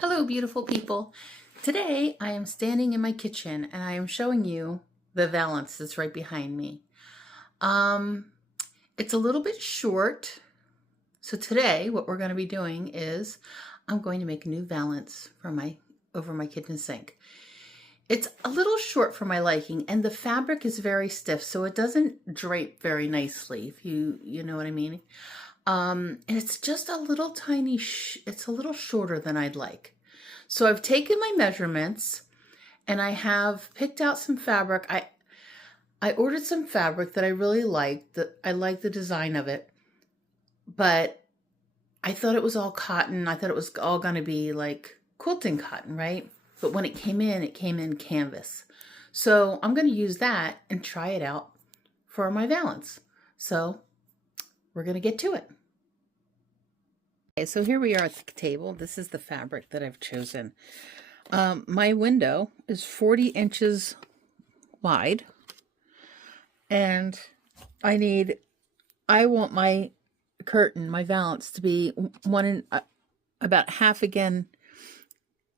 Hello, beautiful people. Today I am standing in my kitchen and I am showing you the valance that's right behind me. Um, it's a little bit short. So today what we're going to be doing is I'm going to make a new valance for over my kitchen sink. It's a little short for my liking and the fabric is very stiff, so it doesn't drape very nicely, if you know what I mean. And it's just a little tiny, it's a little shorter than I'd like. So I've taken my measurements and I have picked out some fabric. I ordered some fabric that I really liked. I like the design of it, but I thought it was all cotton. I thought it was all going to be like quilting cotton, right? But when it came in canvas. So I'm going to use that and try it out for my valance. So we're going to get to it. Okay, so here we are at the table. This is the fabric that I've chosen. My window is 40 inches wide, and I want my curtain, my valance, to be about half again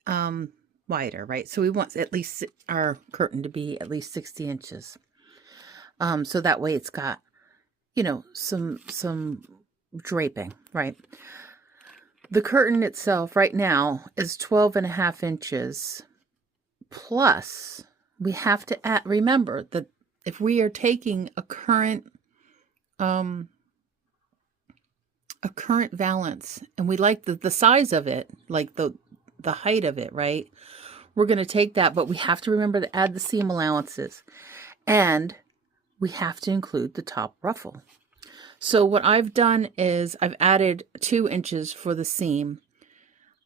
wider, right? So we want at least our curtain to be at least 60 inches. So that way it's got, some draping, right? The curtain itself right now is 12.5 inches. Plus, we have to remember that if we are taking a current valance and we like the size of it, like the height of it, right? We're going to take that, but we have to remember to add the seam allowances, and we have to include the top ruffle. So what I've done is I've added 2 inches for the seam,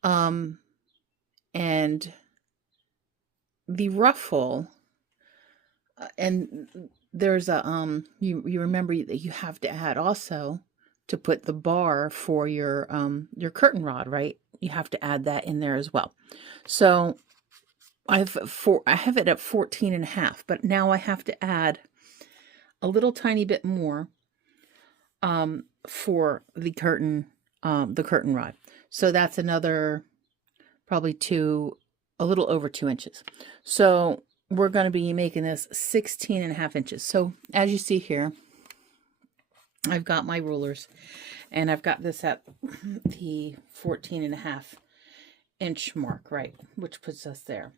and the ruffle, and there's a you remember that you have to add also to put the bar for your curtain rod, right? You have to add that in there as well. So I have it at 14.5, but now I have to add a little tiny bit more for the curtain rod. So that's another probably a little over 2 inches. So we're going to be making this 16.5 inches. So as you see here, I've got my rulers and I've got this at the 14.5 inch mark, right? Which puts us there.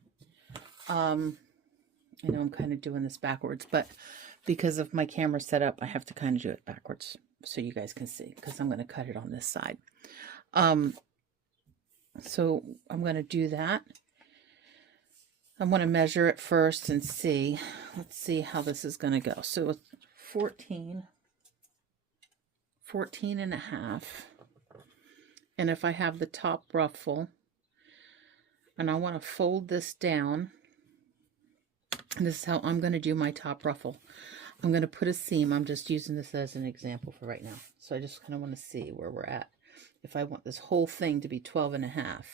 I know I'm kind of doing this backwards, but because of my camera setup, I have to kind of do it backwards so you guys can see, because I'm going to cut it on this side. So I'm going to do that. I want to measure it first and see. Let's see how this is going to go. So it's 14.5. And if I have the top ruffle, and I want to fold this down, and this is how I'm going to do my top ruffle. I'm going to put a seam. I'm just using this as an example for right now. So I just kind of want to see where we're at. If I want this whole thing to be 12.5.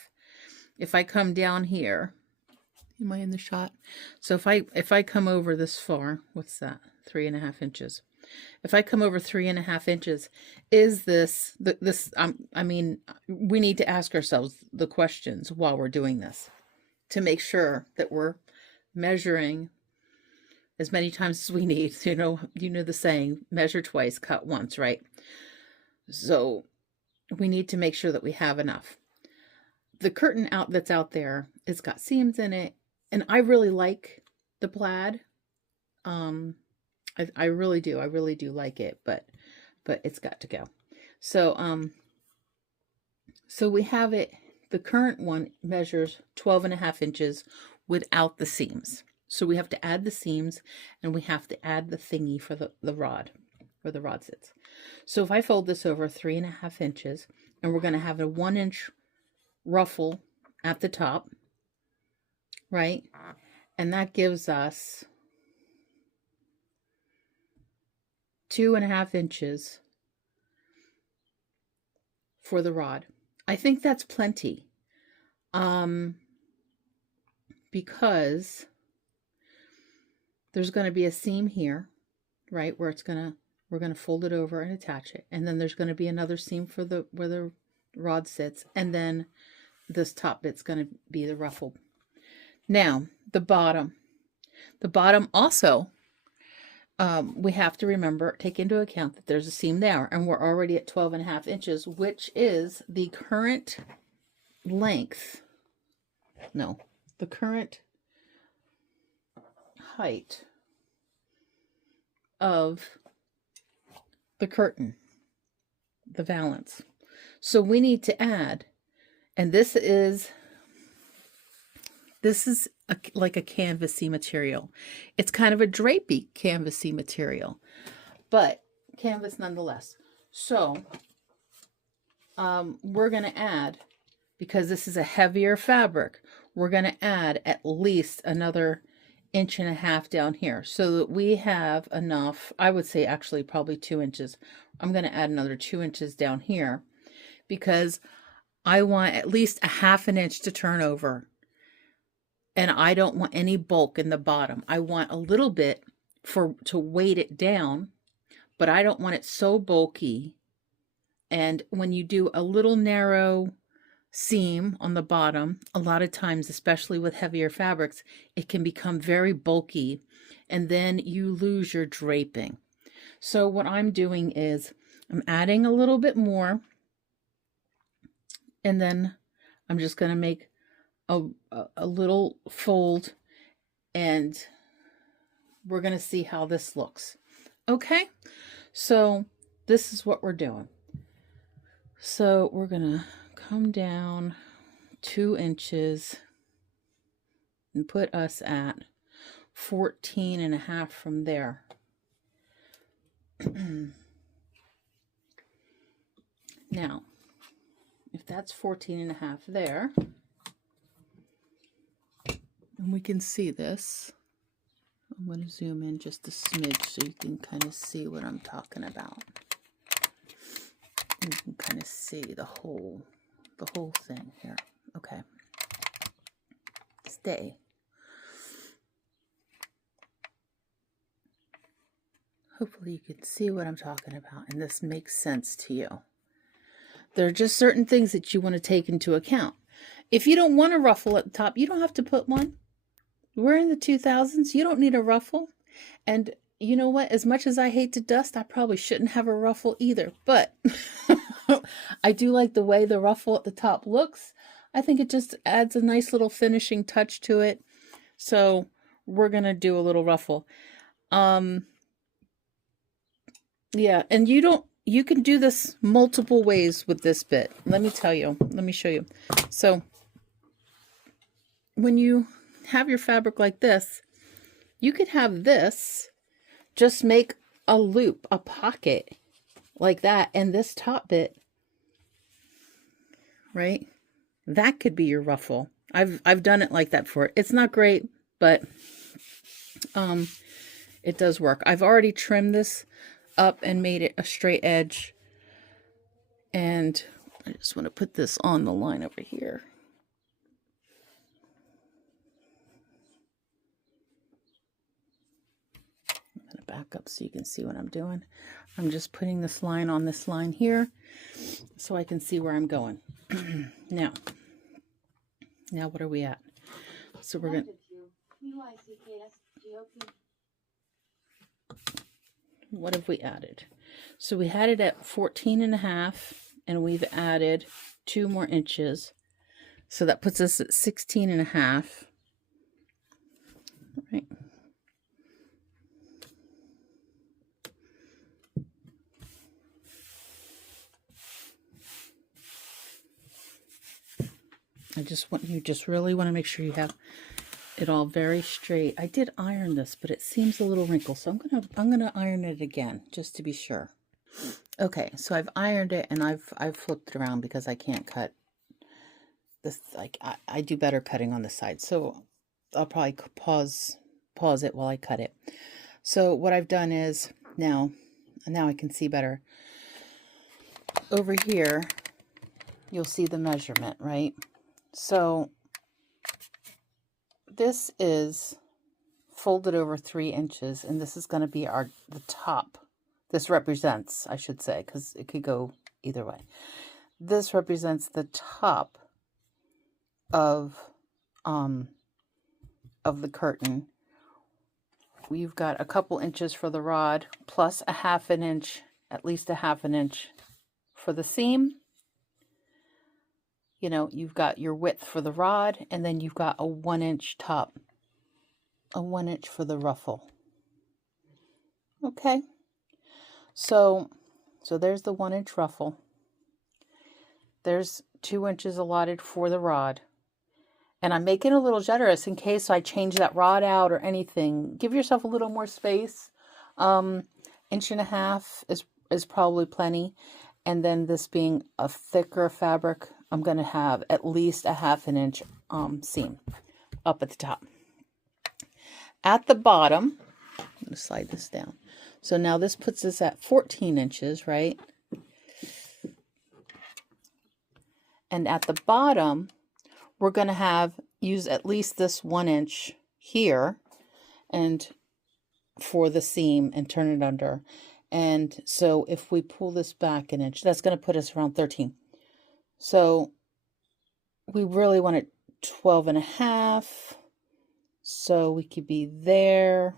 If I come down here, am I in the shot? So if I come over this far, what's that? 3.5 inches. If I come over 3.5 inches, is this, I mean, we need to ask ourselves the questions while we're doing this to make sure that we're measuring as many times as we need. You know the saying, measure twice, cut once, right? So we need to make sure that we have enough. The curtain that's out there, it's got seams in it, and I really like the plaid. I really do. I really do like it, but it's got to go. So so we have it. The current one measures 12.5 inches without the seams. So we have to add the seams, and we have to add the thingy for the rod, where the rod sits. So if I fold this over 3.5 inches, and we're going to have a 1 inch ruffle at the top, right? And that gives us 2.5 inches for the rod. I think that's plenty, because there's going to be a seam here, right, where we're going to fold it over and attach it, and then there's going to be another seam for where the rod sits, and then this top bit's going to be the ruffle. Now, the bottom. The bottom also, we have to remember, take into account that there's a seam there, and we're already at 12.5 inches, which is the current length. No, the current height of the curtain, the valance. So we need to add, and this is like a canvasy material. It's kind of a drapey canvasy material, but canvas nonetheless. So we're going to add, because this is a heavier fabric, we're going to add at least another 1.5 inches down here so that we have enough. I would say actually probably 2 inches. I'm going to add another 2 inches down here because I want at least 1/2 inch to turn over. And I don't want any bulk in the bottom. I want a little bit to weight it down, but I don't want it so bulky. And when you do a little narrow seam on the bottom, a lot of times, especially with heavier fabrics, it can become very bulky and then you lose your draping. So what I'm doing is I'm adding a little bit more, and then I'm just going to make a little fold, and we're going to see how this looks. Okay, so this is what we're doing. So we're going to come down 2 inches and put us at 14.5 from there. Now, if that's 14.5 there, and we can see this, I'm going to zoom in just a smidge so you can kind of see what I'm talking about. You can kind of see the whole thing here. Okay. Stay. Hopefully you can see what I'm talking about and this makes sense to you. There are just certain things that you want to take into account. If you don't want a ruffle at the top, you don't have to put one. We're in the 2000s. You don't need a ruffle. And you know what? As much as I hate to dust, I probably shouldn't have a ruffle either. But I do like the way the ruffle at the top looks. I think it just adds a nice little finishing touch to it. So we're going to do a little ruffle. Yeah, and you can do this multiple ways with this bit. Let me tell you. Let me show you. So when you have your fabric like this, you could have this just make a loop, a pocket like that, and this top bit, right? That could be your ruffle. I've done it like that before. It's not great, but it does work. I've already trimmed this up and made it a straight edge, and I just want to put this on the line over here. Back up so you can see what I'm doing. I'm just putting this line on this line here so I can see where I'm going. Now what are we at? So we're going to, what have we added? So we had it at 14.5 and we've added 2 more inches. So that puts us at 16.5. Right. You just really want to make sure you have it all very straight. I did iron this, but it seems a little wrinkled, so I'm gonna iron it again just to be sure. Okay, so I've ironed it and I've flipped it around because I can't cut this. Like I do better cutting on the side, so I'll probably pause it while I cut it. So what I've done is now I can see better. Over here, you'll see the measurement, right? So this is folded over 3 inches, and this is going to be the top. This represents, I should say, because it could go either way. This represents the top of the curtain. We've got a couple inches for the rod, plus a half an inch, at least a half an inch for the seam. You know, you've got your width for the rod, and then you've got a 1 inch top, a 1 inch for the ruffle. Okay, so there's the 1 inch ruffle. There's 2 inches allotted for the rod. And I'm making it a little generous in case I change that rod out or anything. Give yourself a little more space. 1.5 inches is probably plenty. And then this being a thicker fabric, I'm going to have at least a 1/2 inch seam up at the top. At the bottom, I'm going to slide this down. So now this puts us at 14 inches, right? And at the bottom, we're going to use at least this 1 inch here and for the seam and turn it under. And so if we pull this back an inch, that's going to put us around 13. So we really want it 12.5. So we could be there.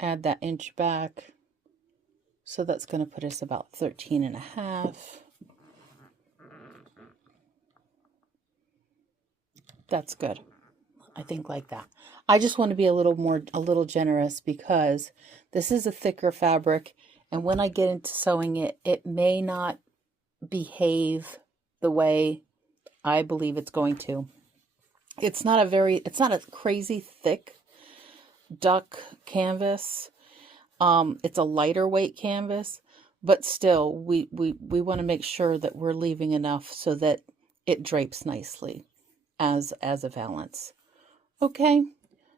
Add that inch back. So that's going to put us about 13.5. That's good. I think like that. I just want to be a little generous because this is a thicker fabric, and when I get into sewing it, it may not behave the way I believe it's going to. It's not a crazy thick duck canvas. It's a lighter weight canvas, but still we want to make sure that we're leaving enough so that it drapes nicely as a valance. Okay,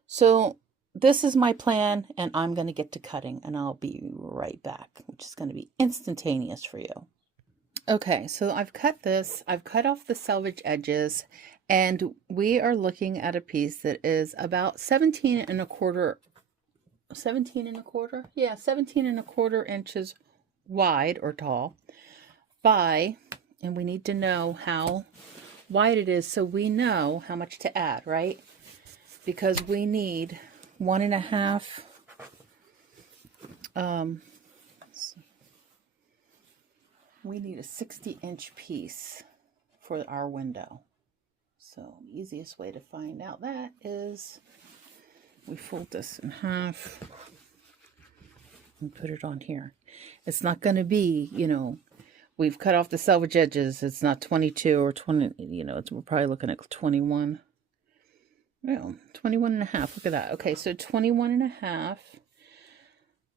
so this is my plan, and I'm going to get to cutting, and I'll be right back, which is going to be instantaneous for you. Okay, so I've cut this. I've cut off the selvage edges, and we are looking at a piece that is about 17 and a quarter inches wide or tall by, and we need to know how wide it is so we know how much to add, right? Because we need 1.5 we need a 60-inch piece for our window. So the easiest way to find out that is we fold this in half and put it on here. It's not going to be, we've cut off the selvage edges. It's not 22 or 20, we're probably looking at 21. No, 21.5. Look at that. Okay, so 21.5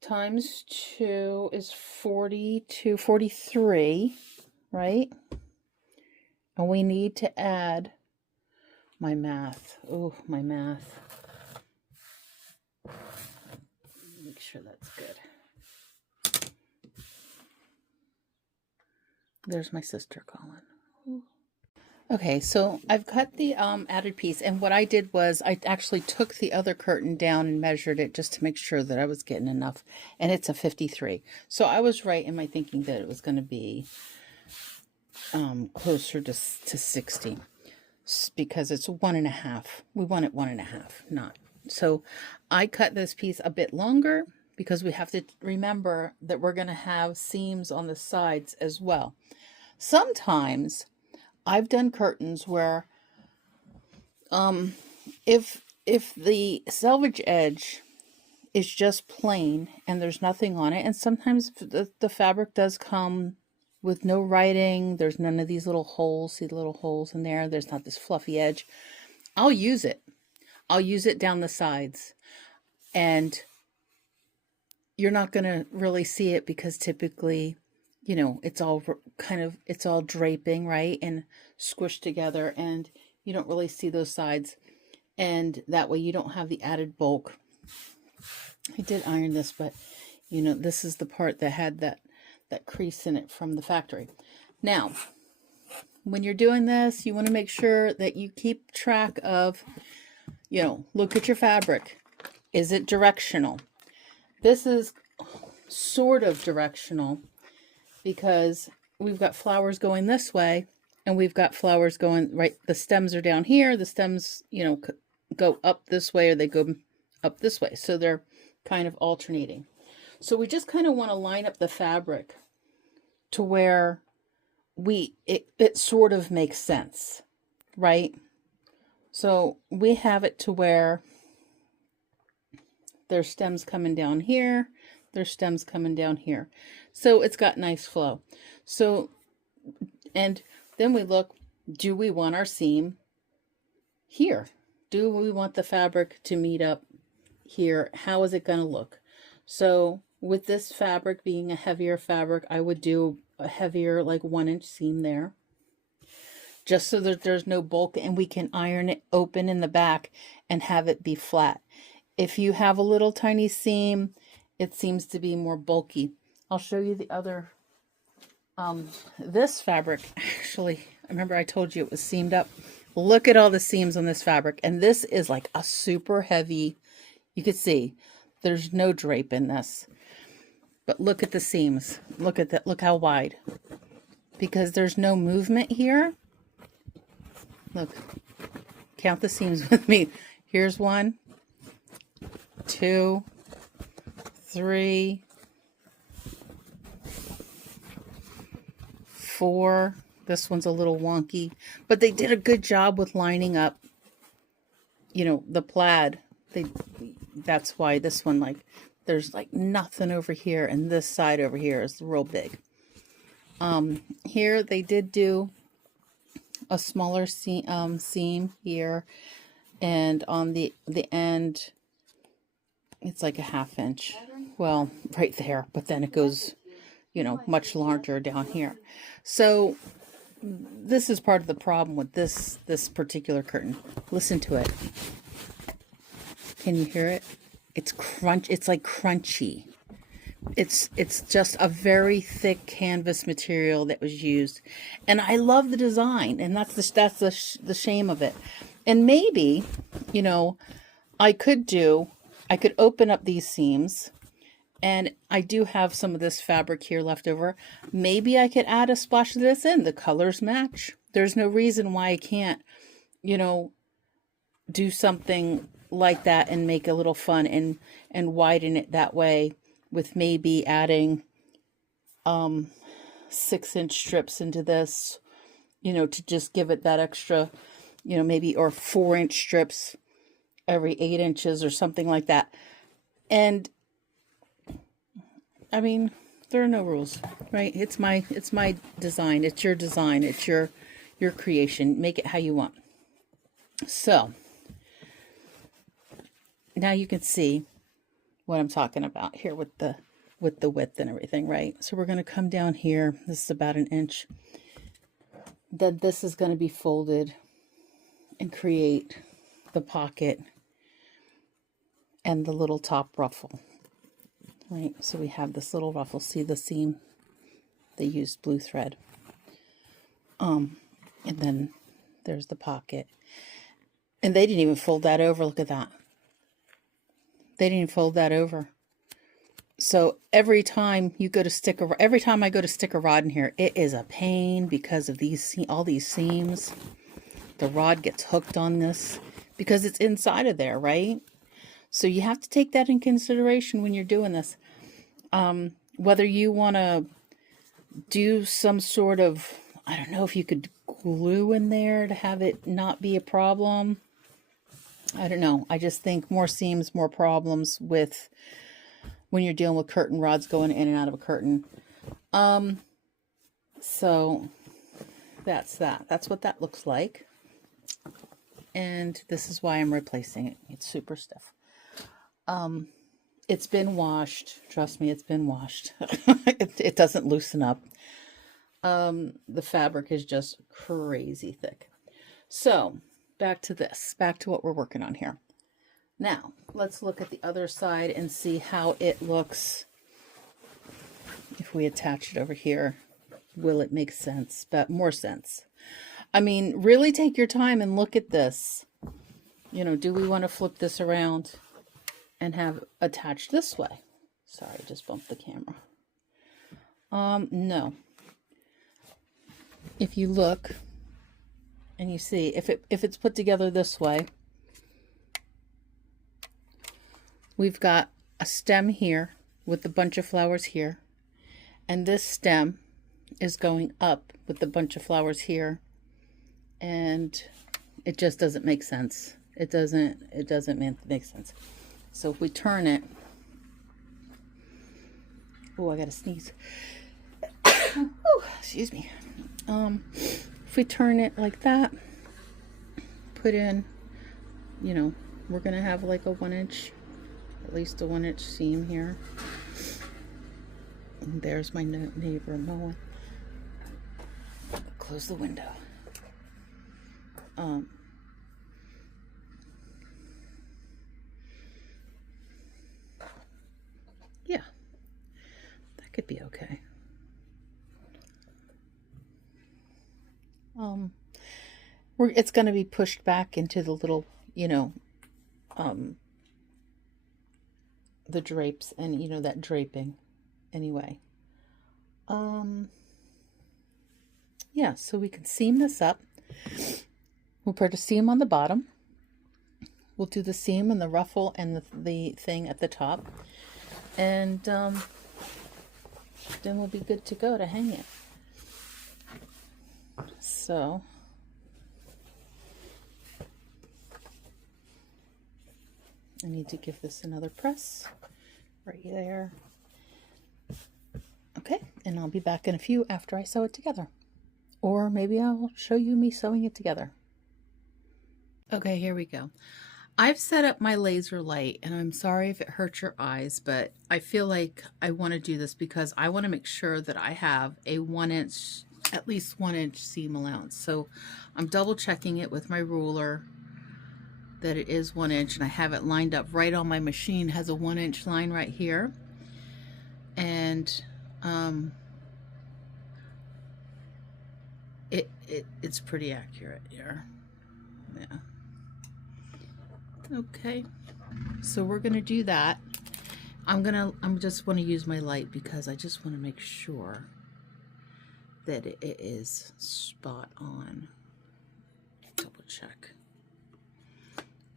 times 2 is 43, right? And we need to add my math. Oh, my math. Make sure that's good. There's my sister calling. Okay, so I've cut the added piece, and what I did was I actually took the other curtain down and measured it just to make sure that I was getting enough, and it's a 53. So I was right in my thinking that it was going to be closer to 60 because it's 1.5. We want it 1.5, not. So I cut this piece a bit longer because we have to remember that we're going to have seams on the sides as well. Sometimes I've done curtains where if the selvage edge is just plain and there's nothing on it, and sometimes the fabric does come with no writing, there's none of these little holes, see the little holes in there, there's not this fluffy edge, I'll use it. I'll use it down the sides, and you're not going to really see it because typically, it's all draping, right, and squished together, and you don't really see those sides, and that way you don't have the added bulk. I did iron this, but this is the part that had that crease in it from the factory. Now, when you're doing this, you want to make sure that you keep track of, look at your fabric. Is it directional? This is sort of directional because we've got flowers going this way and we've got flowers going right. The stems are down here. The stems, you know, go up this way or they go up this way. So they're kind of alternating. So we just kind of want to line up the fabric to where it sort of makes sense, right? So we have it to where there's stems coming down here, there's stems coming down here. So it's got nice flow. So, and then we look, do we want our seam here? Do we want the fabric to meet up here? How is it going to look? So with this fabric being a heavier fabric, I would do a heavier, like 1-inch seam there, just so that there's no bulk, and we can iron it open in the back and have it be flat. If you have a little tiny seam, it seems to be more bulky. I'll show you the other, this fabric, actually, I remember I told you it was seamed up. Look at all the seams on this fabric, and this is like a super heavy, you can see, there's no drape in this. But look at the seams. Look at that. Look how wide. Because there's no movement here. Look. Count the seams with me. Here's 1, 2, 3, 4. This one's a little wonky. But they did a good job with lining up, you know, the plaid. That's why this one, like, there's like nothing over here, and this side over here is real big. Here they did do a smaller seam here, and on the end it's like a 1/2 inch. Well, right there, but then it goes, you know, much larger down here. So this is part of the problem with this particular curtain. Listen to it. Can you hear it? It's it's like crunchy. It's just a very thick canvas material that was used, and I love the design, and that's the shame of it. And maybe, you know, I could open up these seams, and I do have some of this fabric here left over. Maybe I could add a splash of this in. The colors match. There's no reason why I can't, you know, do something like that and make a little fun and widen it that way, with maybe adding 6-inch strips into this, you know, to just give it that extra, you know, maybe, or 4-inch strips every 8 inches or something like that. And I mean, there are no rules, right? It's my design. It's your design. It's your creation. Make it how you want. So now you can see what I'm talking about here with the width and everything, right? So we're going to come down here. This is about 1 inch. Then this is going to be folded and create the pocket and the little top ruffle, right? So we have this little ruffle. See the seam? They used blue thread. And then there's the pocket. And they didn't even fold that over. Look at that. They didn't fold that over. So every time I go to stick a rod in here, it is a pain because of all these seams. The rod gets hooked on this because it's inside of there, right? So you have to take that in consideration when you're doing this. Whether you want to do some sort of, I don't know if you could glue in there to have it not be a problem. I don't know. I just think more seams, more problems with when you're dealing with curtain rods going in and out of a curtain. So that's that. That's what that looks like. And this is why I'm replacing it. It's super stiff. It's been washed. Trust me, it's been washed. It doesn't loosen up. The fabric is just crazy thick. So back to this, back to what we're working on here. Now, let's look at the other side and see how it looks. If we attach it over here, will it make sense? But more sense. I mean, really take your time and look at this. You know, do we want to flip this around and have attached this way? Sorry, I just bumped the camera. No. If you look, And you see, if it's put together this way, we've got a stem here with a bunch of flowers here, and this stem is going up with a bunch of flowers here, and it just doesn't make sense. It doesn't make sense. So if we turn it, oh, I gotta sneeze. Oh, excuse me. If we turn it like that, put in, you know, we're gonna have like a 1 inch, at least a 1 inch seam here. And there's my neighbor mowing. Close the window. Yeah, that could be okay. It's going to be pushed back into the little, you know, the drapes and, you know, that draping anyway. Yeah, so we can seam this up. We'll put a seam on the bottom. We'll do the seam and the ruffle and the thing at the top. And then we'll be good to go to hang it. So I need to give this another press right there. Okay, and I'll be back in a few after I sew it together. Or maybe I'll show you me sewing it together. Okay, here we go. I've set up my laser light, and I'm sorry if it hurts your eyes, but I feel like I want to do this because I want to make sure that I have a 1 inch, at least 1 inch seam allowance. So I'm double checking it with my ruler that it is 1 inch, and I have it lined up right on my machine. It has a 1 inch line right here, and it's pretty accurate here. Yeah. Okay, so we're gonna do that. I'm just want to use my light because I just want to make sure that it is spot on. Double check.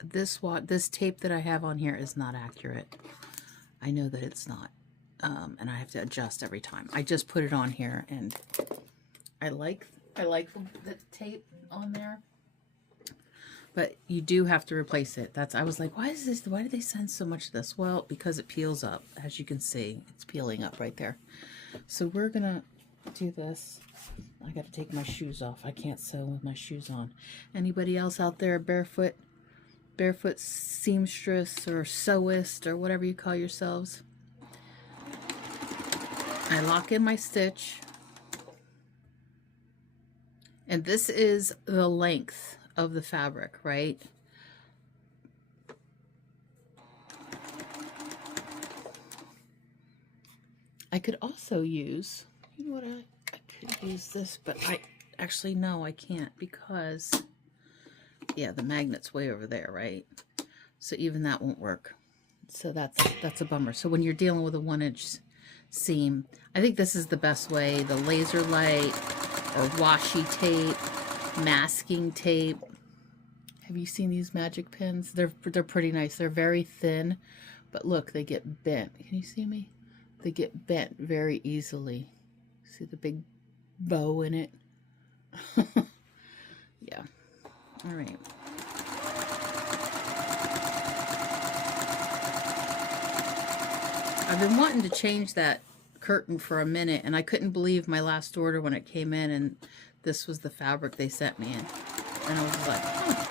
This tape that I have on here is not accurate. I know that it's not, and I have to adjust every time. I just put it on here, and I like the tape on there. But you do have to replace it. I was like, why do they send so much of this? Well, because it peels up. As you can see, it's peeling up right there. So we're gonna do this. I gotta take my shoes off. I can't sew with my shoes on. Anybody else out there barefoot seamstress or sewist or whatever you call yourselves? I lock in my stitch. And this is the length of the fabric, right? I could also use, you know what, I could use this, but actually no, I can't, because yeah, the magnet's way over there, right? So even that won't work. So that's a bummer. So when you're dealing with a 1 inch seam, I think this is the best way. The laser light or washi tape, masking tape. Have you seen these magic pins? They're pretty nice. They're very thin, but look, they get bent. Can you see me? They get bent very easily. See the big bow in it? Yeah. All right. I've been wanting to change that curtain for a minute, and I couldn't believe my last order when it came in, and this was the fabric they sent me in. And I was like, huh.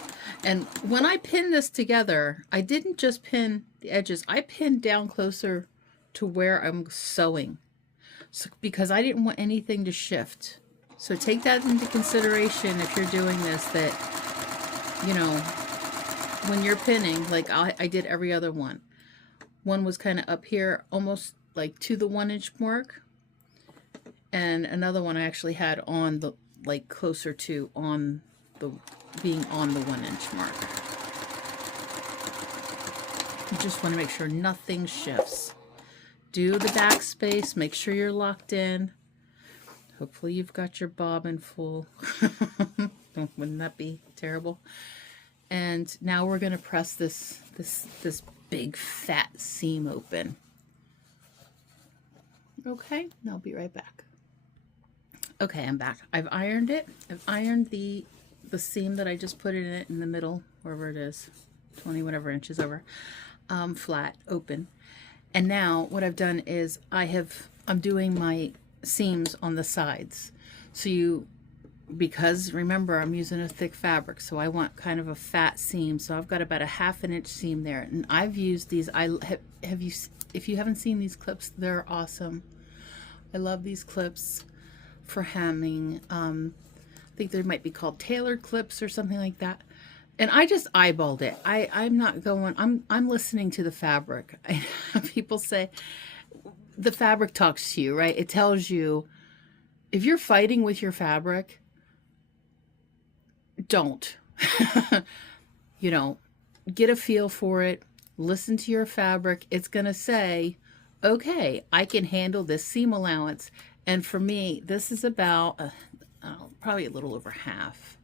And when I pinned this together, I didn't just pin the edges. I pinned down closer to where I'm sewing, so, because I didn't want anything to shift. So take that into consideration if you're doing this, that, you know, when you're pinning, like I did every other one. One was kind of up here, almost like to the 1 inch mark. And another one I actually had on the, like closer to on the, being on the 1 inch mark. You just want to make sure nothing shifts. Do the backspace, make sure you're locked in. Hopefully you've got your bobbin full. Wouldn't that be terrible? And now we're going to press this big fat seam open. Okay, and I'll be right back. Okay, I'm back. I've ironed it. I've ironed the seam that I just put in it in the middle, wherever it is, 20 whatever inches over, flat, open. And now what I've done is I'm doing my seams on the sides. So because remember I'm using a thick fabric, so I want kind of a fat seam. So I've got about a 1/2 inch seam there, and I've used these. If you haven't seen these clips, they're awesome. I love these clips for hemming. I think they might be called tailored clips or something like that. And I just eyeballed it. I'm not going, I'm listening to the fabric. People say the fabric talks to you, right? It tells you if you're fighting with your fabric, don't. You know, get a feel for it. Listen to your fabric. It's going to say, okay, I can handle this seam allowance. And for me, this is about probably a little over half.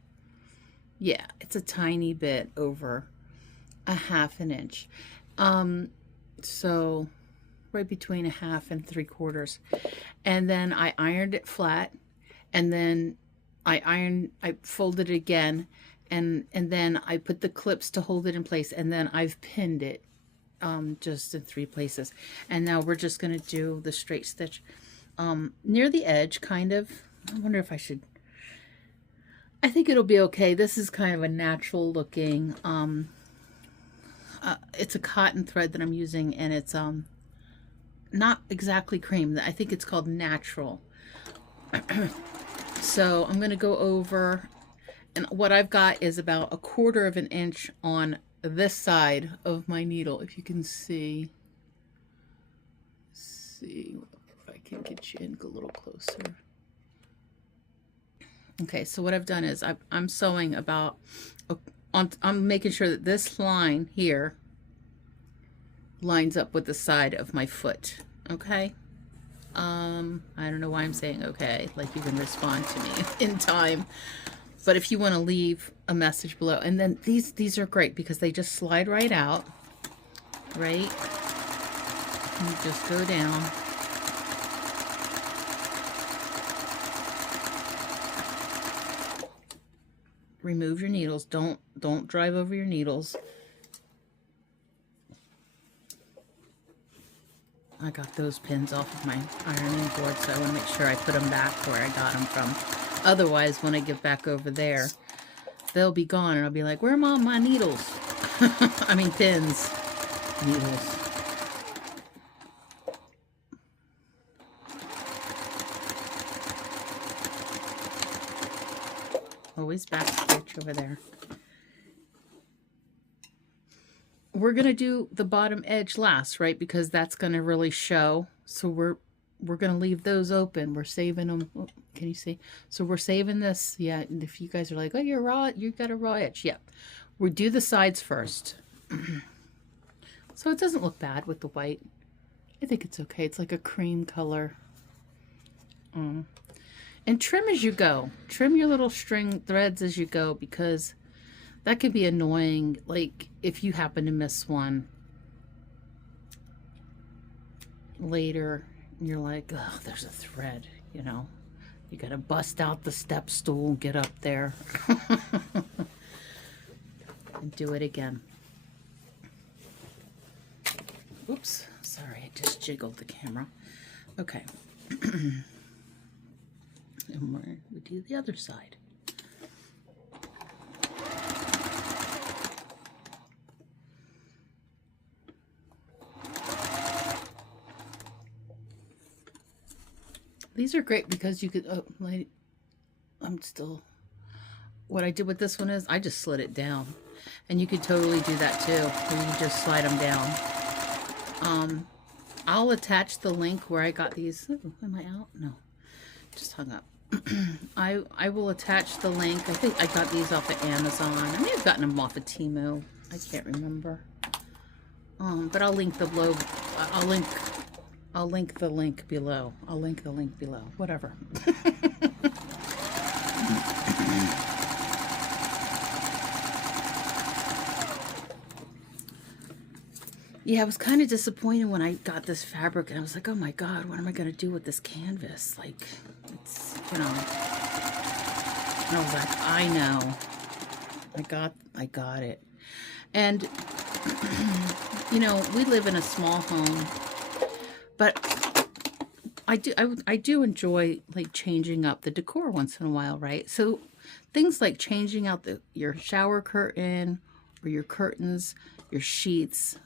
Yeah, it's a tiny bit over a 1/2 inch. So right between 1/2 and 3/4. And then I ironed it flat, and then I folded it again, and then I put the clips to hold it in place, and then I've pinned it just in 3 places. And now we're just going to do the straight stitch near the edge, kind of. I wonder if I should. I think it'll be okay. This is kind of a natural looking, it's a cotton thread that I'm using, and it's not exactly cream. I think it's called natural. So I'm going to go over, and what I've got is about 1/4 inch on this side of my needle. If you can see if I can get you in a little closer. Okay, so what I've done is I'm sewing about, I'm making sure that this line here lines up with the side of my foot. Okay. I don't know why I'm saying okay, like you can respond to me in time. But if you want to leave a message below, and then these are great because they just slide right out, right? You just go down. Remove your needles. Don't drive over your needles. I got those pins off of my ironing board, so I want to make sure I put them back where I got them from. Otherwise, when I get back over there, they'll be gone, and I'll be like, where are all my needles? I mean pins. Needles. Always back stitch over there. We're going to do the bottom edge last, right? Because that's going to really show. So we're going to leave those open. We're saving them. Oh, can you see? So we're saving this. Yeah. And if you guys are like, oh, you're raw, you got a raw edge. Yeah. We do the sides first. So it doesn't look bad with the white. I think it's okay. It's like a cream color. And trim as you go. Trim your little string threads as you go, because that could be annoying. Like if you happen to miss one later, and you're like, oh, there's a thread, you know. You gotta bust out the step stool and get up there. And do it again. Oops, sorry, I just jiggled the camera. Okay. And we do the other side. These are great because you could, what I did with this one is I just slid it down. And you could totally do that too, where you just slide them down. I'll attach the link where I got these. Ooh, am I out? No, just hung up. I will attach the link. I think I got these off of Amazon. I may have gotten them off of Temu. I can't remember. But I'll link the below. I'll link the link below. I'll link the link below. Whatever. Yeah, I was kind of disappointed when I got this fabric, and I was like, oh my God, what am I going to do with this canvas? Like, it's, you know, and I was like, I know, I got it. And, you know, we live in a small home, but I do enjoy like changing up the decor once in a while, right? So things like changing out your shower curtain or your curtains, your sheets.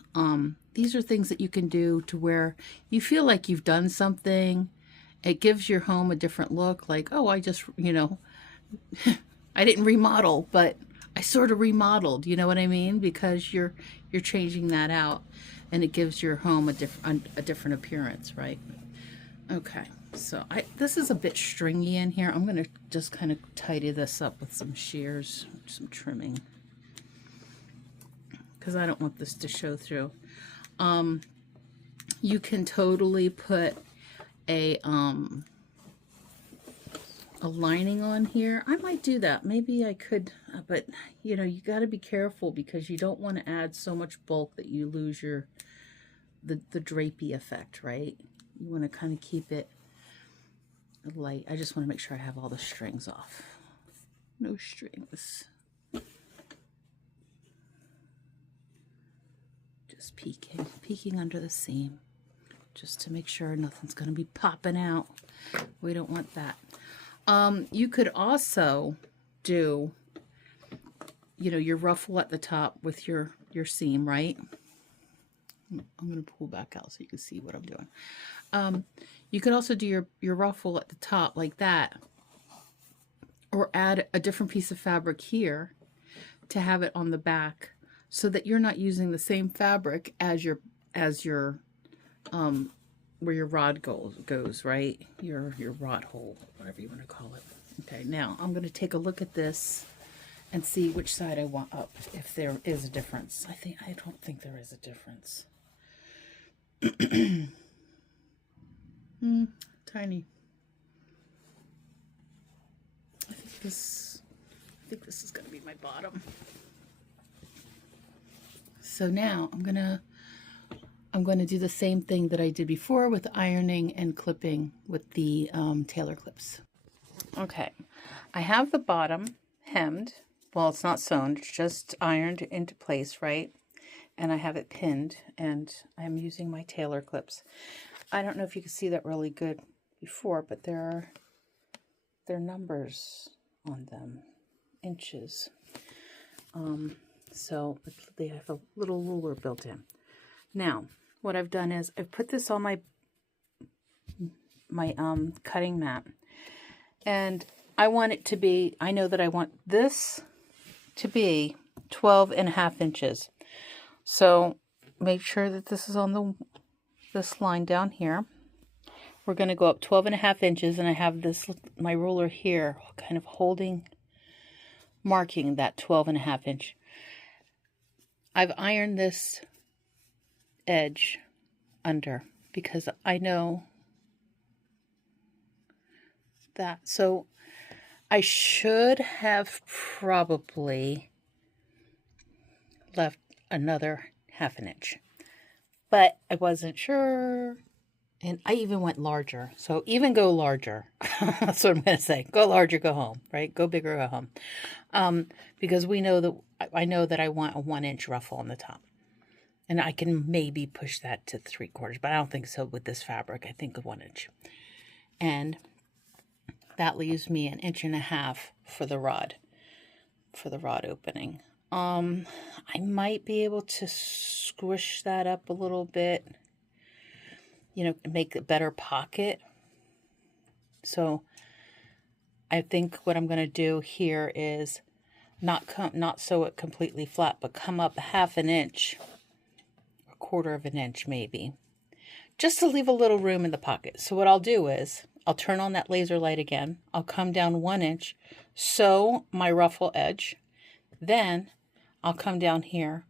These are things that you can do to where you feel like you've done something. It gives your home a different look. Like, oh, I just, you know, I didn't remodel, but I sort of remodeled. You know what I mean? Because you're changing that out, and it gives your home a different appearance, right? Okay, so this is a bit stringy in here. I'm going to just kind of tidy this up with some shears, some trimming, because I don't want this to show through. You can totally put a lining on here. I might do that. Maybe I could, but you know, you got to be careful because you don't want to add so much bulk that you lose the drapey effect, right? You want to kind of keep it light. I just want to make sure I have all the strings off. No strings. Just peeking under the seam, just to make sure nothing's going to be popping out. We don't want that. You could also do, you know, your ruffle at the top with your seam, right? I'm going to pull back out so you can see what I'm doing. You could also do your ruffle at the top like that, or add a different piece of fabric here to have it on the back, so that you're not using the same fabric as your where your rod goes, right? Your rod hole, whatever you want to call it. Okay, now I'm going to take a look at this and see which side I want up, if there is a difference. I don't think there is a difference. Tiny. I think this is going to be my bottom. So now I'm going to do the same thing that I did before with ironing and clipping with the tailor clips. Okay, I have the bottom hemmed. Well, it's not sewn, it's just ironed into place, right? And I have it pinned, and I'm using my tailor clips. I don't know if you can see that really good before, but there are numbers on them, inches. So they have a little ruler built in. Now, what I've done is I've put this on my cutting mat, and I want it to be, I know that I want this to be 12.5 inches. So make sure that this is on this line down here. We're going to go up 12.5 inches, and I have my ruler here kind of marking that 12.5 inch. I've ironed this edge under because I know that. So I should have probably left another 1/2 inch, but I wasn't sure. And I even went larger. So even go larger. That's what I'm going to say. Go larger, go home, right? Go bigger, go home. Because I know that I want a 1-inch ruffle on the top. And I can maybe push that to 3/4, but I don't think so with this fabric. I think 1 inch. And that leaves me 1.5 inches for the rod opening. I might be able to squish that up a little bit, you know, make a better pocket. So I think what I'm going to do here is not sew it completely flat, but come up 1/2 inch, 1/4 inch maybe, just to leave a little room in the pocket. So what I'll do is I'll turn on that laser light again. I'll come down 1 inch, sew my ruffle edge, then I'll come down here,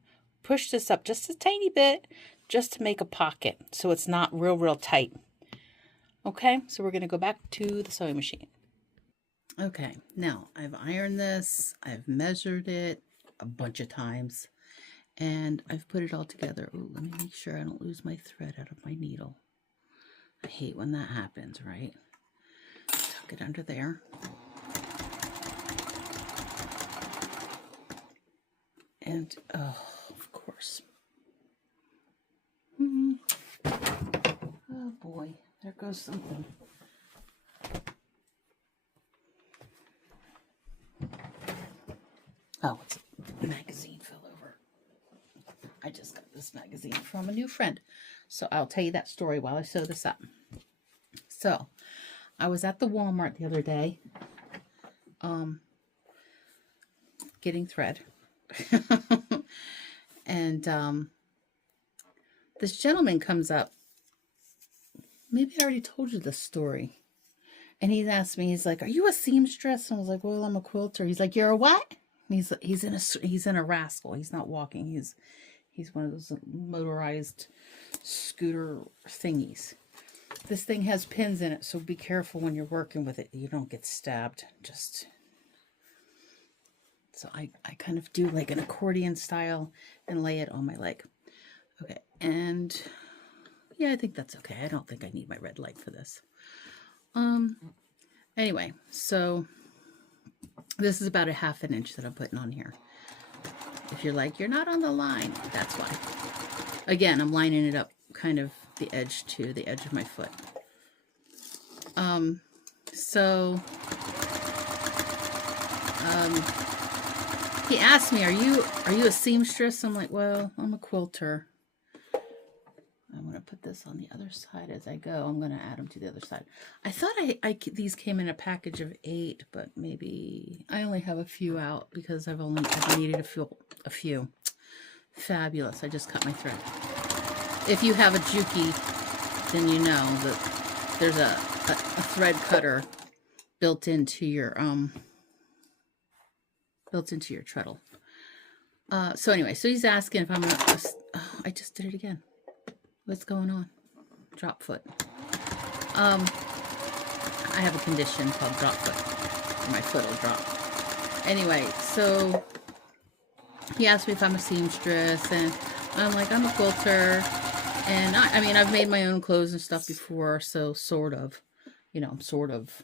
push this up just a tiny bit, just to make a pocket so it's not real tight. Okay, so we're going to go back to the sewing machine. Okay, now I've ironed this, I've measured it a bunch of times, And I've put it all together. Ooh, let me make sure I don't lose my thread out of my needle. I hate when that happens, right? Tuck it under there. And, oh, of course. Oh boy, there goes something. Oh, it's a magazine fell over. I just got this magazine from a new friend. So I'll tell you that story while I sew this up. So I was at the Walmart the other day, getting thread. And this gentleman comes up. Maybe I already told you this story. And he asked me, he's like, "Are you a seamstress?" And I was like, "Well, I'm a quilter." He's like, "You're a what?" And he's in a rascal. He's not walking. He's one of those motorized scooter thingies. This thing has pins in it, so be careful when you're working with it. You don't get stabbed. So I kind of do like an accordion style and lay it on my leg. Okay, and yeah, I think that's okay. I don't think I need my red light for this. Anyway, so this is about a ½ an inch that I'm putting on here. If you're like, "You're not on the line," that's why. Again, I'm lining it up kind of the edge to the edge of my foot. He asked me, are you a seamstress?" I'm like, "Well, I'm a quilter." I'm going to put this on the other side as I go. I'm going to add them to the other side. I thought these came in a package of 8, but maybe I only have a few out because I've needed a few. Fabulous. I just cut my thread. If you have a Juki, then you know that there's a thread cutter built into your treadle. So anyway, so he's asking if I'm going to... Oh, I just did it again. What's going on? Drop foot. I have a condition called drop foot. My foot will drop. Anyway, so he asked me if I'm a seamstress, and I'm like, "I'm a quilter." And I mean, I've made my own clothes and stuff before, so sort of, I'm sort of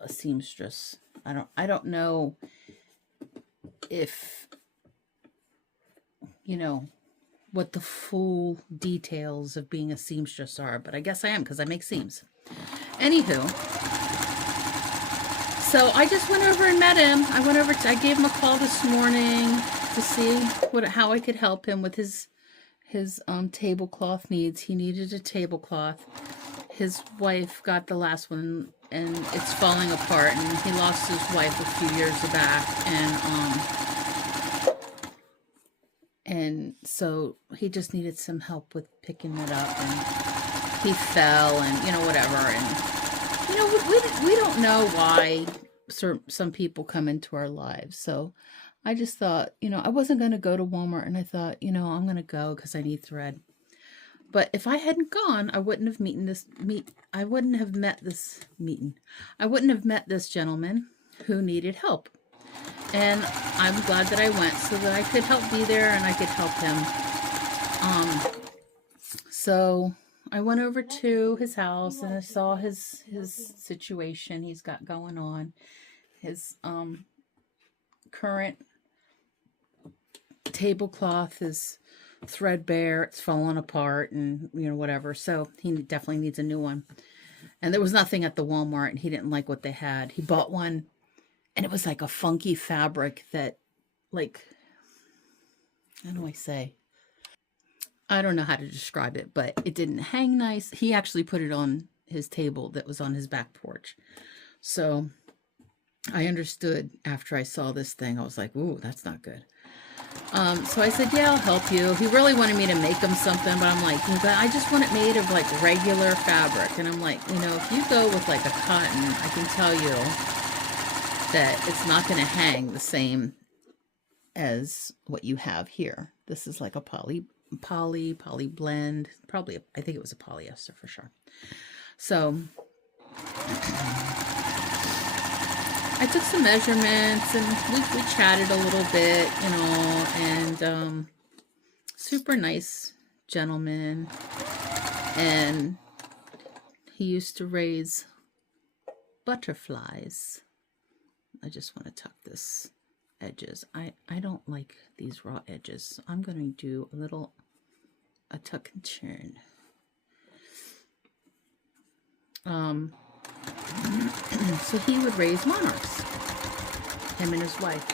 a seamstress. I don't know if, what the full details of being a seamstress are, but I guess I am because I make seams. Anywho, so I just went over and met him. I gave him a call this morning to see how I could help him with his tablecloth needs. He needed a tablecloth. His wife got the last one and it's falling apart, and he lost his wife a few years back, and so he just needed some help with picking it up, and he fell, and whatever, and we don't know why some people come into our lives. So I just thought, I wasn't going to go to Walmart, and I thought, I'm going to go because I need thread. But if I hadn't gone, I wouldn't have met this gentleman who needed help. And I'm glad that I went so that I could be there and I could help him. So I went over to his house and I saw his situation he's got going on. His current tablecloth is threadbare, it's fallen apart, and whatever. So he definitely needs a new one. And there was nothing at the Walmart, and he didn't like what they had. He bought one, and it was like a funky fabric that, like, how do I say? I don't know how to describe it, but it didn't hang nice. He actually put it on his table that was on his back porch. So I understood after I saw this thing. I was like, "Ooh, that's not good." So I said, "Yeah, I'll help you." He really wanted me to make him something, but I'm like, I just want it made of like regular fabric. And I'm like, if you go with like a cotton, I can tell you that it's not going to hang the same as what you have here. This is like a poly blend. Probably, I think it was a polyester for sure. So I took some measurements and we chatted a little bit, you know, and super nice gentleman. And he used to raise butterflies. I just want to tuck this edges. I don't like these raw edges. So I'm going to do a tuck and turn. So he would raise monarchs, him and his wife.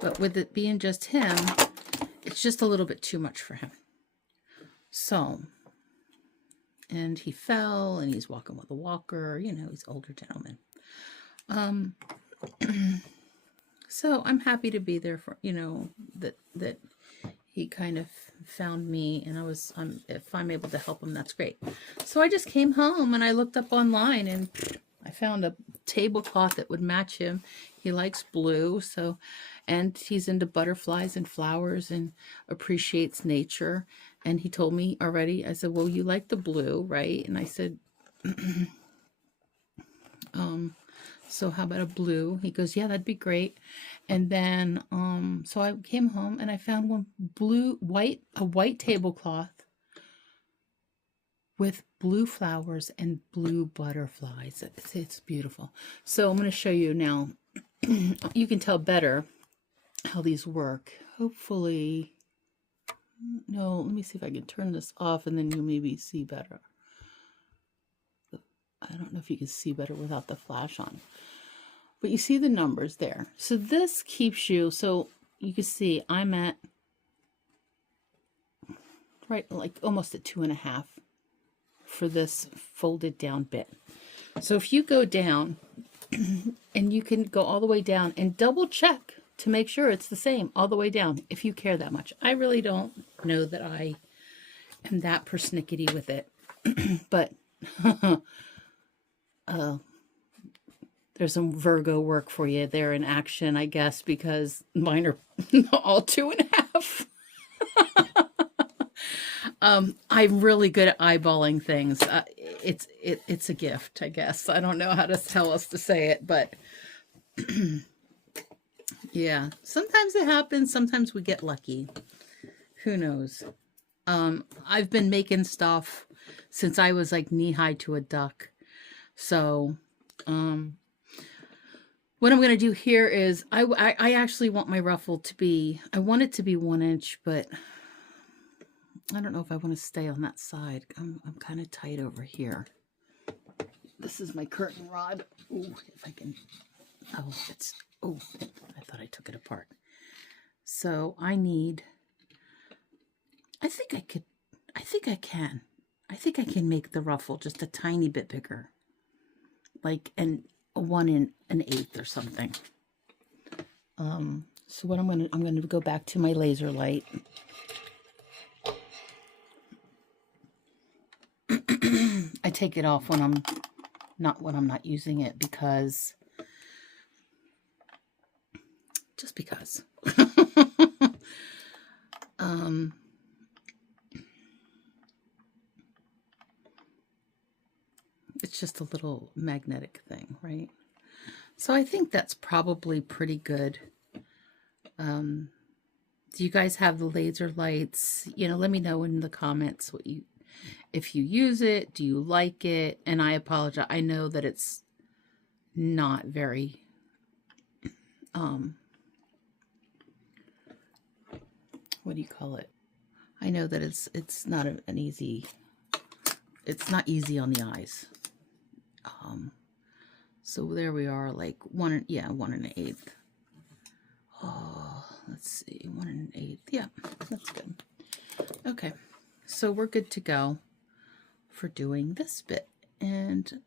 But with it being just him, it's just a little bit too much for him. So, and he fell, and he's walking with a walker. You know, he's an older gentleman. So I'm happy to be there for, you know, that he kind of found me, and if I'm able to help him, that's great. So I just came home and I looked up online and I found a tablecloth that would match him. He likes blue, and he's into butterflies and flowers and appreciates nature. And he told me already, I said, well, you like the blue, right? And I said, so how about a blue? He goes, yeah, that'd be great. And then, so I came home and I found a white tablecloth with blue flowers and blue butterflies. It's beautiful. So I'm going to show you now. You can tell better how these work. Hopefully, no, let me see if I can turn this off and then you'll maybe see better. I don't know if you can see better without the flash on. But you see the numbers there. So this keeps you, so you can see I'm at, right, like almost at 2.5 for this folded down bit. So if you go down, and you can go all the way down and double check to make sure it's the same all the way down if you care that much. I really don't know that I am that persnickety with it. But there's some Virgo work for you there in action, I guess, because mine are all 2.5. I'm really good at eyeballing things. It's a gift, I guess. I don't know how else to say it, but yeah, sometimes it happens. Sometimes we get lucky. Who knows? I've been making stuff since I was like knee-high to a duck. So, what I'm going to do here is I actually want my ruffle to be, I want it to be 1 inch, but I don't know if I want to stay on that side. I'm kind of tight over here. This is my curtain rod. Ooh, if I can, oh, I thought I took it apart. So I think I can make the ruffle just a tiny bit bigger. Like a 1 1/8 or something. So what I'm gonna go back to my laser light. I take it off when I'm not using it because just because. It's just a little magnetic thing, right? So I think that's probably pretty good. Do you guys have the laser lights? You know, let me know in the comments if you use it, do you like it? And I apologize. I know that it's not very what do you call it? I know that it's not an easy, it's not easy on the eyes. So there we are, like 1 1/8. Oh, let's see, 1/8. Yeah, that's good. Okay, so we're good to go for doing this bit. And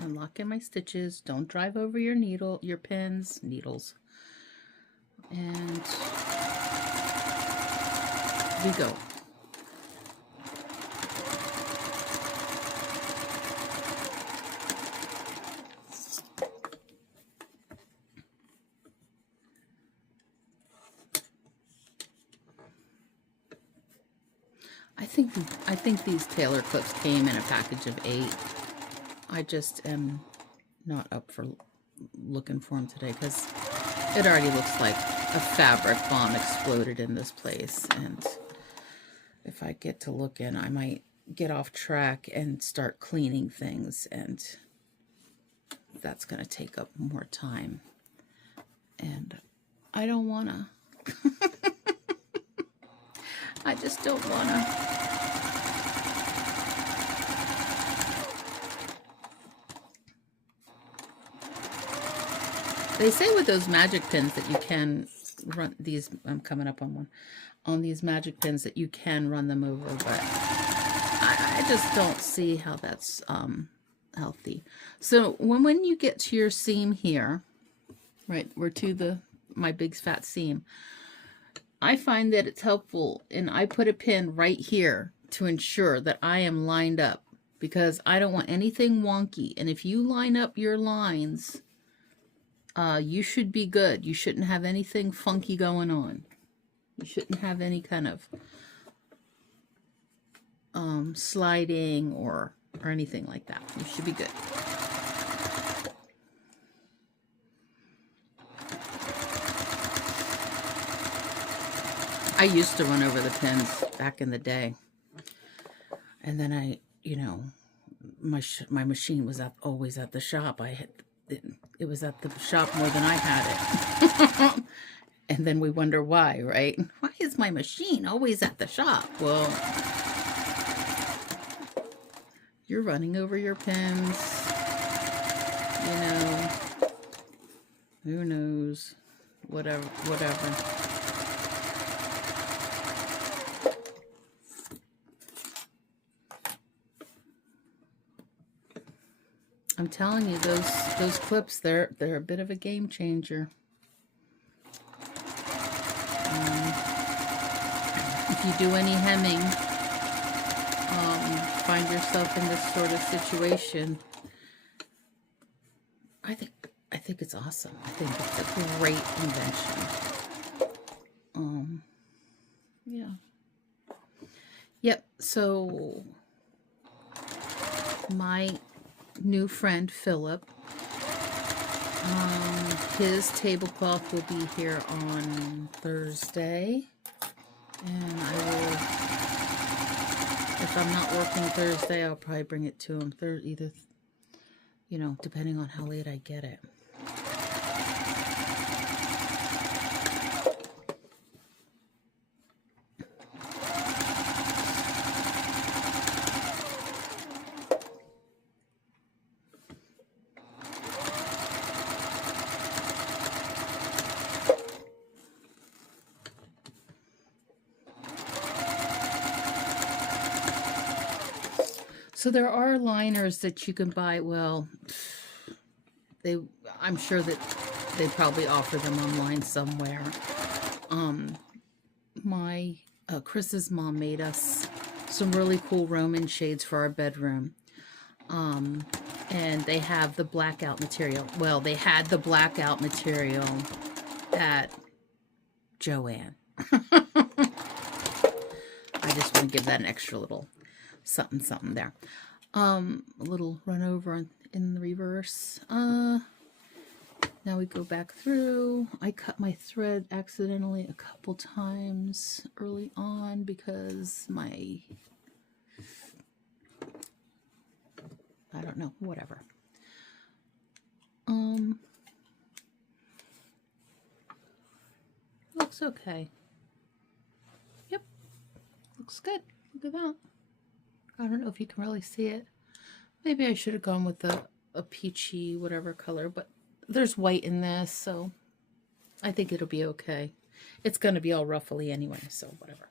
unlock in my stitches. Don't drive over your needles. And we go. I think these tailor clips came in a package of 8. I just am not up for looking for them today because it already looks like a fabric bomb exploded in this place. And if I get to looking, I might get off track and start cleaning things, and that's going to take up more time. And I don't want to. I just don't want to. They say with those magic pins that you can run these, I'm coming up on one, on these magic pins that you can run them over, but I just don't see how that's healthy. So when you get to your seam here, right, we're to my big fat seam, I find that it's helpful, and I put a pin right here to ensure that I am lined up, because I don't want anything wonky. And if you line up your lines, you should be good. You shouldn't have anything funky going on. You shouldn't have any kind of sliding or anything like that. You should be good. I used to run over the pins back in the day, and then I, you know, my machine was always at the shop. It was at the shop more than I had it. And then we wonder why, right? Why is my machine always at the shop? Well, you're running over your pins, you know, who knows, whatever. I'm telling you, those clips, they're a bit of a game changer. If you do any hemming, find yourself in this sort of situation, I think it's awesome. I think it's a great invention. Yeah. Yep. So my new friend Philip, his tablecloth will be here on Thursday, and I will, if I'm not working Thursday, I'll probably bring it to him either, you know, depending on how late I get it. So there are liners that you can buy. Well, I'm sure that they probably offer them online somewhere. Chris's mom made us some really cool Roman shades for our bedroom. And they have the blackout material. Well, they had the blackout material at Joann. I just want to give that an extra little something there. A little run over in the reverse. Now we go back through. I cut my thread accidentally a couple times early on because I don't know, whatever. Looks okay. Yep, looks good. Look at that. I don't know if you can really see it. Maybe I should have gone with a peachy whatever color, but there's white in this, so I think it'll be okay. It's going to be all ruffly anyway, so whatever.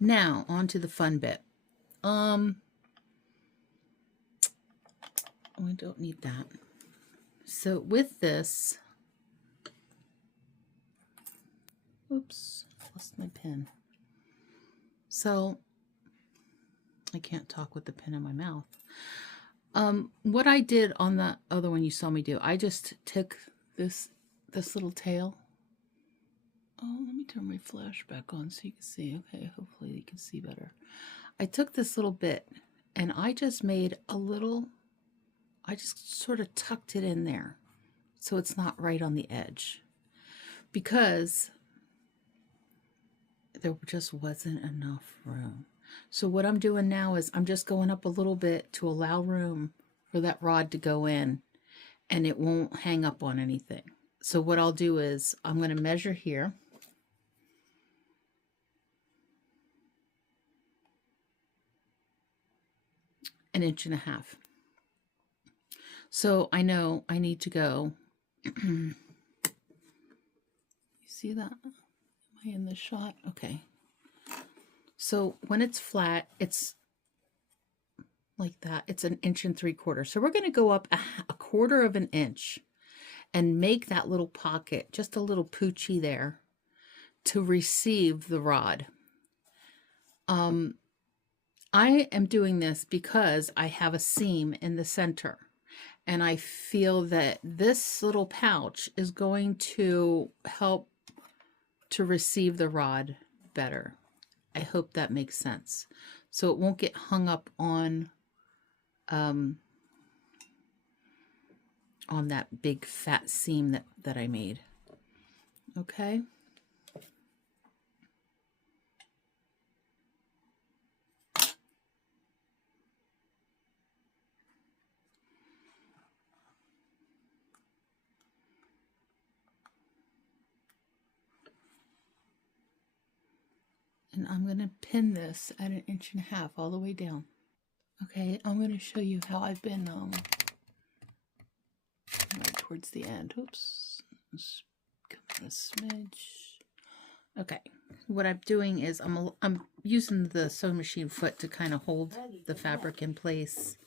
Now, on to the fun bit. We don't need that. So with this, oops, lost my pen. So I can't talk with the pen in my mouth. What I did on the other one you saw me do, I just took this little tail Oh, let me turn my flash back on so you can see. Okay, hopefully you can see better. I took this little bit and I just made a little, I just sort of tucked it in there so it's not right on the edge, because there just wasn't enough room. So what I'm doing now is I'm just going up a little bit to allow room for that rod to go in and it won't hang up on anything. So what I'll do is I'm going to measure here. An inch and a half. So I know I need to go. You see that? Am I in the shot? Okay. So when it's flat, it's like that. It's 1 3/4 inches. So we're going to go up a 1/4 of an inch and make that little pocket, just a little poochie there, to receive the rod. I am doing this because I have a seam in the center, and I feel that this little pouch is going to help to receive the rod better. I hope that makes sense. So it won't get hung up on that big fat seam that I made. Okay. And I'm going to pin this at 1.5 inches all the way down. Okay, I'm going to show you how I've been right towards the end. Oops, let's come a smidge. Okay, what I'm doing is I'm using the sewing machine foot to kind of hold the fabric in place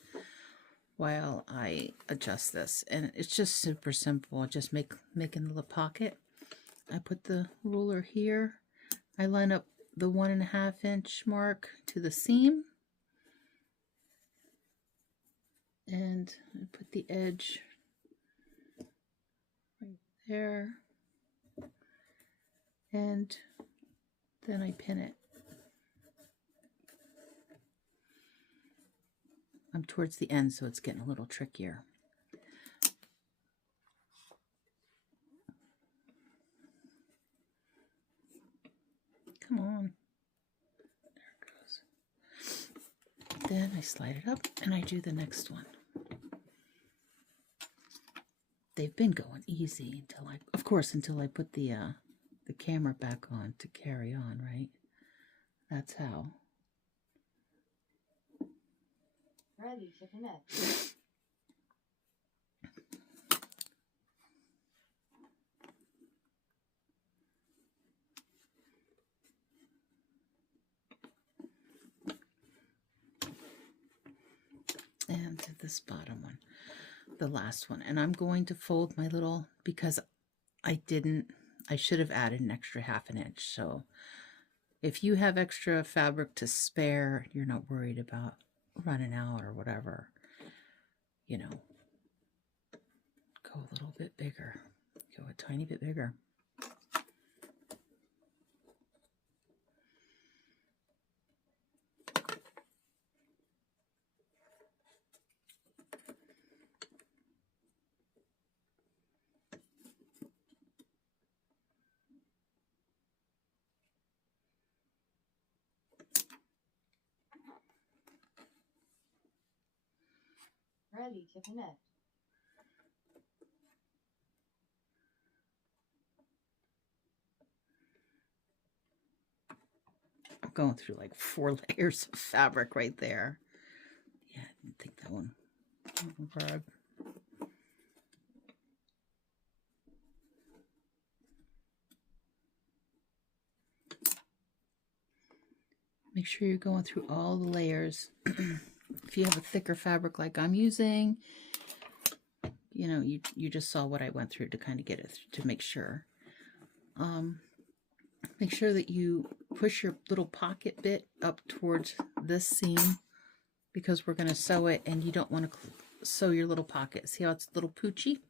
while I adjust this, and it's just super simple. Just making a little pocket. I put the ruler here. I line up the 1.5 inch mark to the seam, and I put the edge right there, and then I pin it. I'm towards the end, so it's getting a little trickier. Come on. There it goes. Then I slide it up and I do the next one. They've been going easy until I put the camera back on to carry on, right? That's how. Ready to connect. And this bottom one, the last one. And I'm going to fold my little, because I should have added an extra 1/2 inch. So if you have extra fabric to spare, you're not worried about running out or whatever, you know, go a little bit bigger, go a tiny bit bigger. Ready to connect. I'm going through like 4 layers of fabric right there. Yeah, I didn't think that one would grab. Make sure you're going through all the layers. If you have a thicker fabric like I'm using, you know, you just saw what I went through to kind of get it, to make sure. Make sure that you push your little pocket bit up towards this seam, because we're going to sew it and you don't want to sew your little pocket. See how it's a little poochy?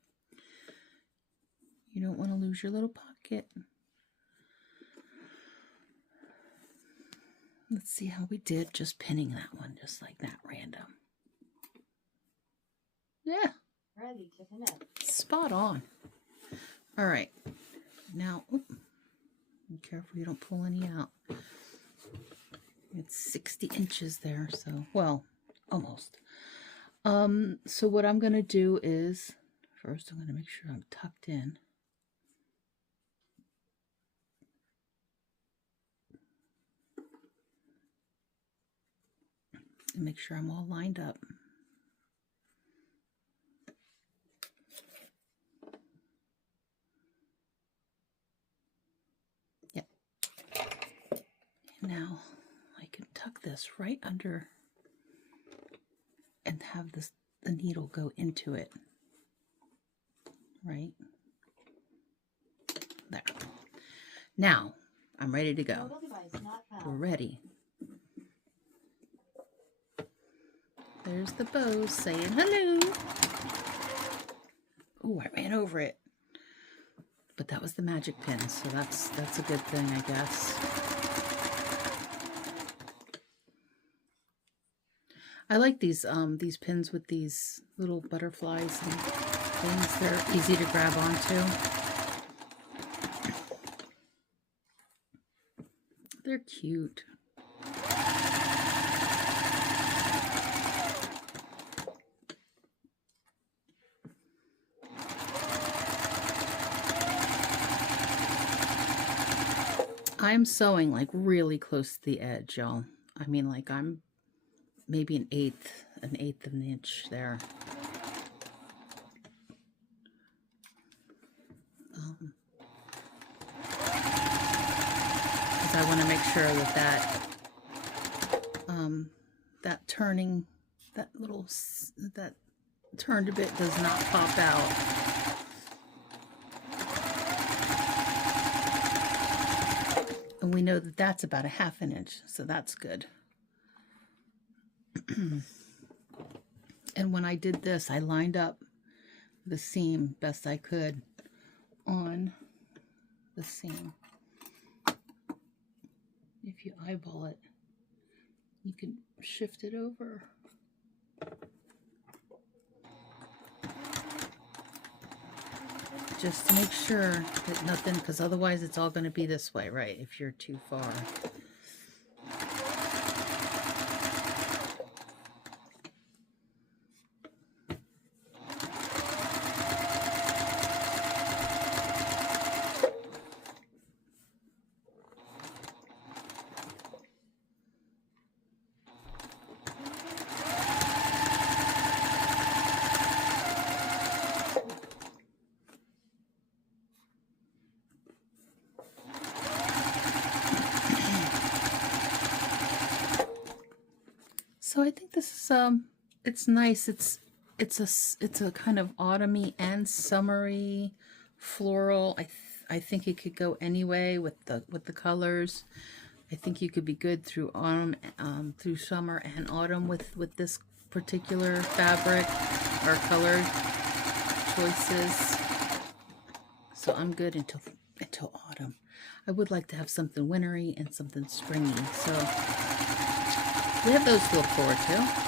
You don't want to lose your little pocket. Let's see how we did just pinning that one, just like that, random. Yeah. Ready to connect. Spot on. All right. Now, be careful you don't pull any out. It's 60 inches there, so, well, almost. So what I'm going to do is, first I'm going to make sure I'm tucked in. And make sure I'm all lined up. Yep. Now I can tuck this right under and have the needle go into it. Right there. Now I'm ready to go. Mobile device not found. We're ready. There's the bow saying hello. Oh, I ran over it. But that was the magic pin, so that's a good thing, I guess. I like these pins with these little butterflies and things. They're easy to grab onto. They're cute. I'm sewing like really close to the edge, y'all. I mean, like I'm maybe an eighth of an inch there. Because I want to make sure that that turning, that turned a bit does not pop out. And we know that that's about a ½ inch, so that's good. And when I did this, I lined up the seam best I could on the seam. If you eyeball it, you can shift it over. Just to make sure that nothing, because otherwise it's all going to be this way, right? If you're too far. So I think this is it's nice. It's a kind of autumny and summery floral. I think it could go any way with the colors. I think you could be good through autumn, through summer and autumn with this particular fabric or color choices. So I'm good until autumn. I would like to have something wintry and something springy. So we have those to look forward to.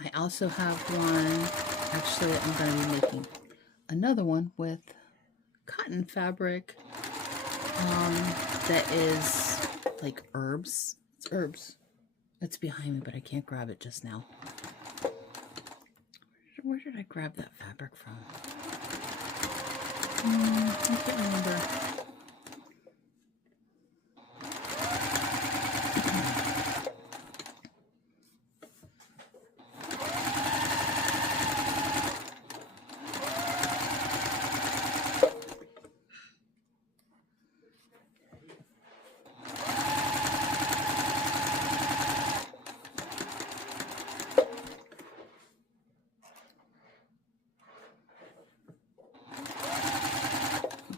I also have one, actually I'm going to be making another one with cotton fabric that is like herbs. It's herbs. It's behind me, but I can't grab it just now. Where did I grab that fabric from? I can't remember.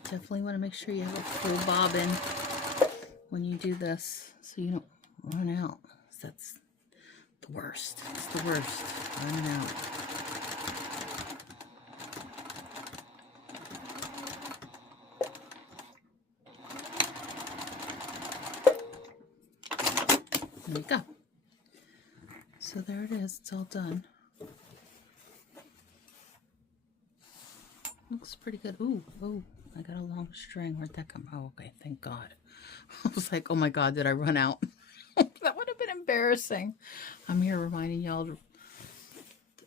Definitely want to make sure you have a full bobbin when you do this so you don't run out. That's the worst. It's the worst, running out. There you go. So there it is. It's all done. Looks pretty good. Ooh, ooh, I got a long string. Where'd that come? Oh, okay. Thank God. I was like, oh my God, did I run out? That would have been embarrassing. I'm here reminding y'all to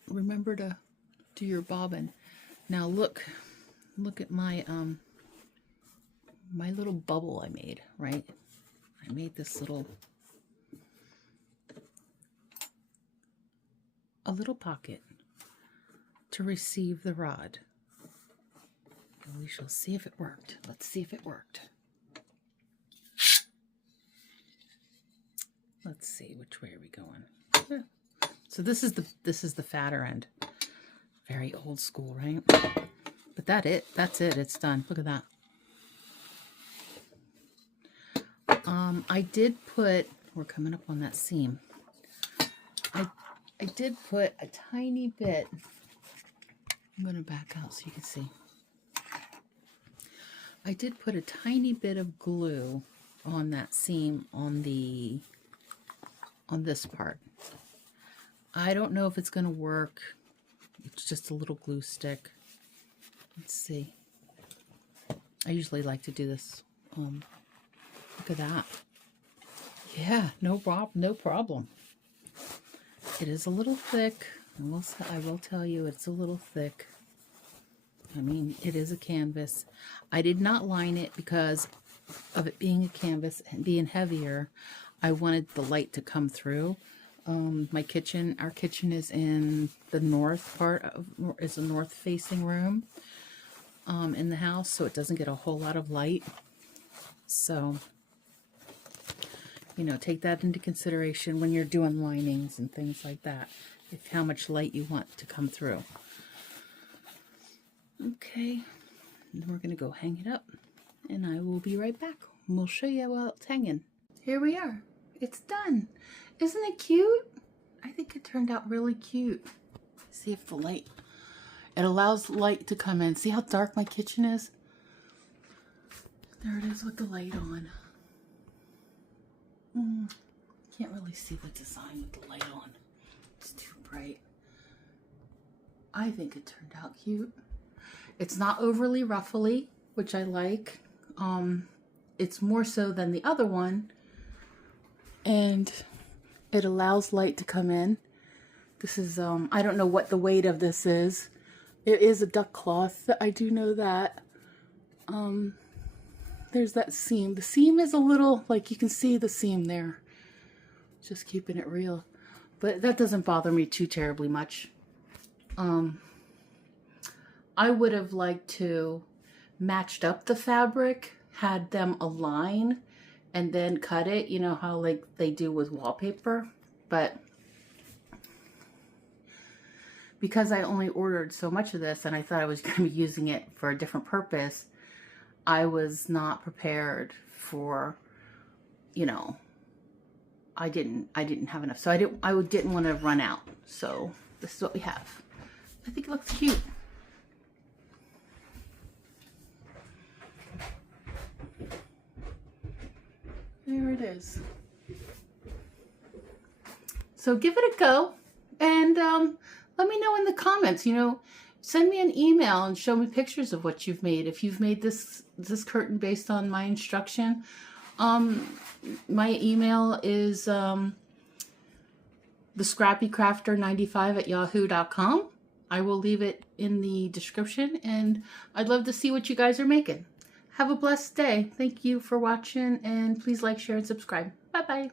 remember to do your bobbin. Now look at my my little bubble I made, right? I made this a little pocket to receive the rod. And we shall see if it worked. Let's see if it worked. Let's see, which way are we going? Yeah. So this is the fatter end. Very old school, right? But that's it. It's done. Look at that. I did put, we're coming up on that seam. I did put a tiny bit. I'm going to back out so you can see. I did put a tiny bit of glue on that seam on this part. I don't know if it's going to work. It's just a little glue stick. Let's see. I usually like to do this. Look at that. Yeah, no problem. It is a little thick. I will tell you it's a little thick. I mean, it is a canvas. I did not line it because of it being a canvas and being heavier. I wanted the light to come through. Our kitchen is in the north part is a north facing room in the house, so it doesn't get a whole lot of light. So, you know, take that into consideration when you're doing linings and things like that, if how much light you want to come through. Okay, and we're gonna go hang it up, and I will be right back. And we'll show you while it's hanging. Here we are. It's done. Isn't it cute? I think it turned out really cute. See if the light, it allows light to come in. See how dark my kitchen is? There it is with the light on. Can't really see the design with the light on. It's too bright. I think it turned out cute. It's not overly ruffly, which I like. It's more so than the other one. And it allows light to come in. This is, I don't know what the weight of this is. It is a duck cloth. I do know that. There's that seam. The seam is a little, like you can see the seam there. Just keeping it real. But that doesn't bother me too terribly much. I would have liked to matched up the fabric, had them align, and then cut it, you know how like they do with wallpaper. But because I only ordered so much of this and I thought I was going to be using it for a different purpose, I was not prepared for, you know, I didn't have enough. So I didn't want to run out. So this is what we have. I think it looks cute. There it is. So give it a go, and let me know in the comments, you know, send me an email and show me pictures of what you've made. If you've made this curtain based on my instruction, my email is thescrappycrafter95@yahoo.com. I will leave it in the description, and I'd love to see what you guys are making. Have a blessed day. Thank you for watching, and please like, share, and subscribe. Bye-bye.